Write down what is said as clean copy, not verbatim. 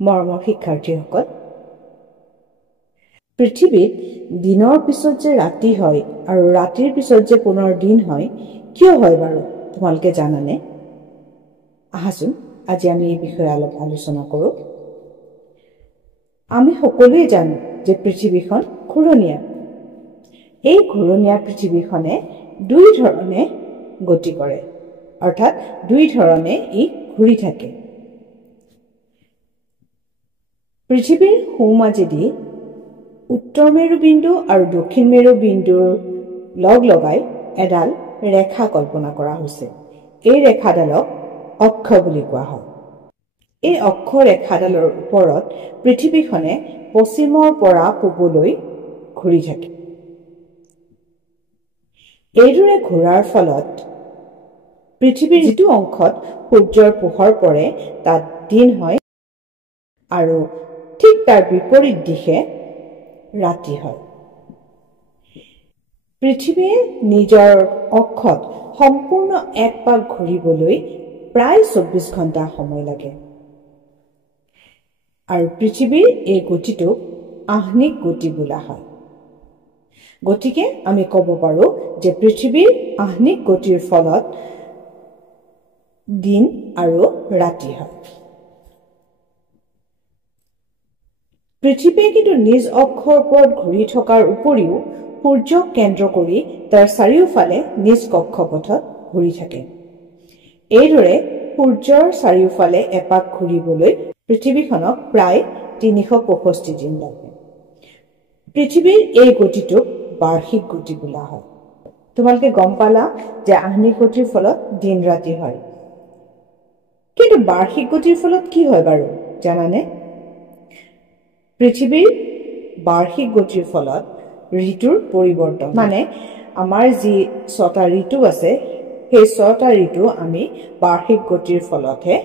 মৰমৰ শিক্ষাৰ্থীসকল, পৃথিৱীত দিনৰ পিছত যে ৰাতি হয় আৰু ৰাতিৰ পিছত যে পুনৰ দিন হয়, কিয় হয় বাৰু তোমালোকে জানানে? আহাচোন আজি আমি এই বিষয়ে অলপ আলোচনা কৰোঁ। আমি সকলোৱে জানো যে পৃথিৱীখন ঘূৰণীয়া। এই ঘূৰণীয়া পৃথিৱীখনে দুই ধৰণে গতি কৰে, অৰ্থাৎ দুই ধৰণে ই ঘূৰি থাকে। পৃথিৱীৰ সোঁমাজেদি উত্তৰ মেৰু বিন্দু আৰু দক্ষিণ মেৰু বিন্দুৰ লগ লগাই এডাল ৰেখা কল্পনা কৰা হৈছে। এই ৰেখাডালক অক্ষ বুলি কোৱা হয়। এই অক্ষ ৰেখাডালৰ ওপৰত পৃথিৱীখনে পশ্চিমৰ পৰা পূবলৈ ঘূৰি থাকে। এইদৰে ঘূৰাৰ ফলত পৃথিৱীৰ যিটো অংশত সূৰ্যৰ পোহৰ পৰে তাত দিন হয় আৰু ঠিক তাৰ বিপৰীত দিশে ৰাতি হয়। পৃথিৱীয়ে নিজৰ অক্ষত সম্পূৰ্ণ এক পাক ঘূৰিবলৈ প্ৰায় 24 ঘণ্টা সময় লাগে। আৰু পৃথিৱীৰ এই গতিটোক আহ্নিক গতি বোলা হয়। গতিকে আমি ক'ব পাৰোঁ যে পৃথিৱীৰ আহ্নিক গতিৰ ফলত দিন আৰু ৰাতি হয়। পৃথিৱীয়ে কিন্তু নিজ অক্ষৰ ওপৰত ঘূৰি থকাৰ উপৰিও সূৰ্যক কেন্দ্ৰ কৰি তাৰ চাৰিওফালে নিজ কক্ষপথত ঘূৰি থাকে। এইদৰে সূৰ্যৰ চাৰিওফালে এপাক ঘূৰিবলৈ পৃথিৱীখনক প্ৰায় 365 দিন লাগে। পৃথিৱীৰ এই গতিটোক বাৰ্ষিক গতি বোলা হয়। তোমালোকে গম পালা যে আহ্নিক গতিৰ ফলত দিন ৰাতি হয়। কিন্তু বাৰ্ষিক গতিৰ ফলত কি হয় বাৰু জানানে? পৃথিৱীৰ বাৰ্ষিক গতিৰ ফলত ঋতুৰ পৰিৱৰ্তন, মানে আমাৰ যি 6টা ঋতু আছে সেই 6টা ঋতু আমি বাৰ্ষিক গতিৰ ফলতহে